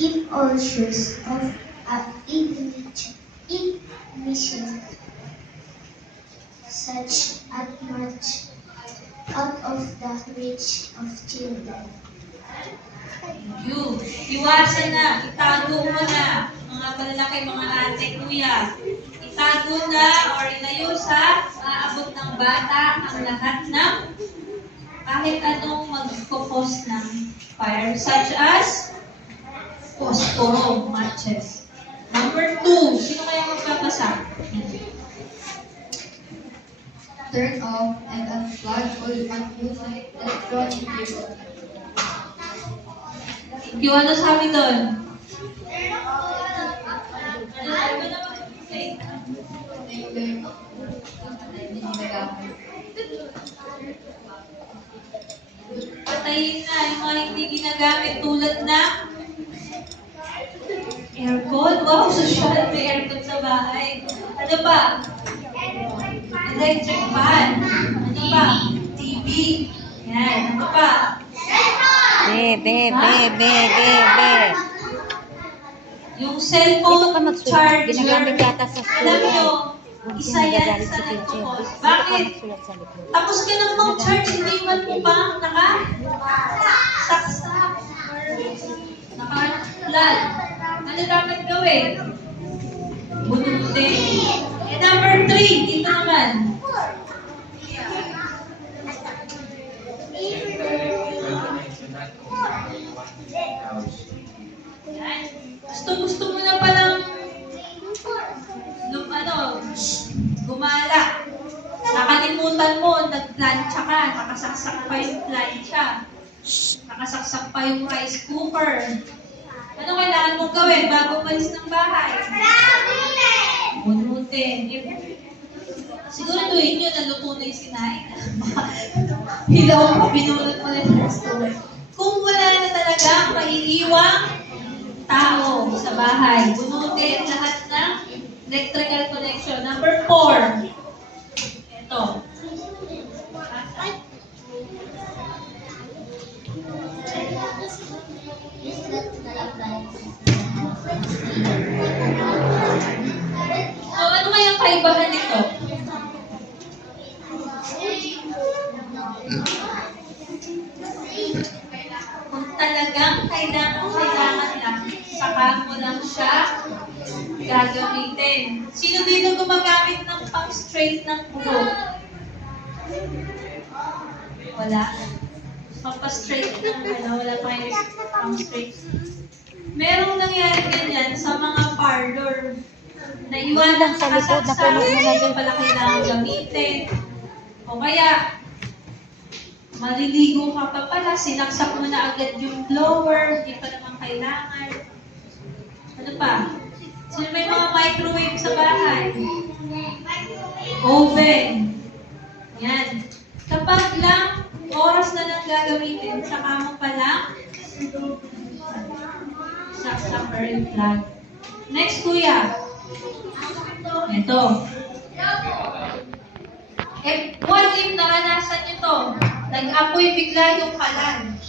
Keep all shoes of ignition, such as much out of the reach of children. You, iwasan na, itago mo na, mga malalaki, mga ate, kuya. Itago na or ilayo sa maaabot ng bata ang lahat ng kahit anong mag-cause ng fire, such as posporo, matches. Number 2, sino kaya magbabasa? Turn off and unplug all unused electronic devices. Yung ano sabi doon? Ano sabi na mag-say? Patayin na yung mga hindi ginagamit tulad ng aircon. Wow, social, may aircon sa bahay. Ano pa? Electric fan. Ano pa? TV. Yan. Ano pa? Be. Yung Dito cellphone ka magsulat. charger. Ginagamit yata sa school. Alam nyo, Huwag isa yung yan nagagalit sa sa teacher. nagpupos. Dito ka Bakit? magsulat sa likod. Tapos ka nang mag-charge, hindi man mo pa saksak. Naka-flat. Ano dapat gawin? Bunutin. And number 3, dito naman. Yan. Gusto mo na palang gumala. Nakalimutan mo, nagplancha ka, nakasaksak pa yung plancha. Nakasaksak pa yung rice cooker. Ano kailangan mong gawin bago umalis ng bahay? Bunutin. Siguraduhin nyo na luto na yung sinain. Hilaw pa, binulot mo na yung store. Kung wala na talaga maiiwang tao sa bahay, bunutin lahat ng electrical connection. Number 4. Ito. So, ano kayang kaibahan nito? Kung talagang kailangan lang, saka mo lang siya gagamitin. Sino dito gumagamit ng pang-straight ng buhok? Wala. Pang-straight ng wala pa yung pang-straight. Merong nangyari ganyan sa mga parlor. Naiwanan sa kasaksak, hindi pala kailangan gamitin. O kaya, maliligo ka pa pala, sinaksak mo na agad yung blower, hindi pa naman kailangan. Ano pa? Sino may mga microwave sa bahay? Oven. Yan. Kapag lang oras na lang gagamitin, saka mo pa lang saksak or plug. Next, kuya. Ito. What if naranasan nyo to? Nag-apoy bigla yung kalan.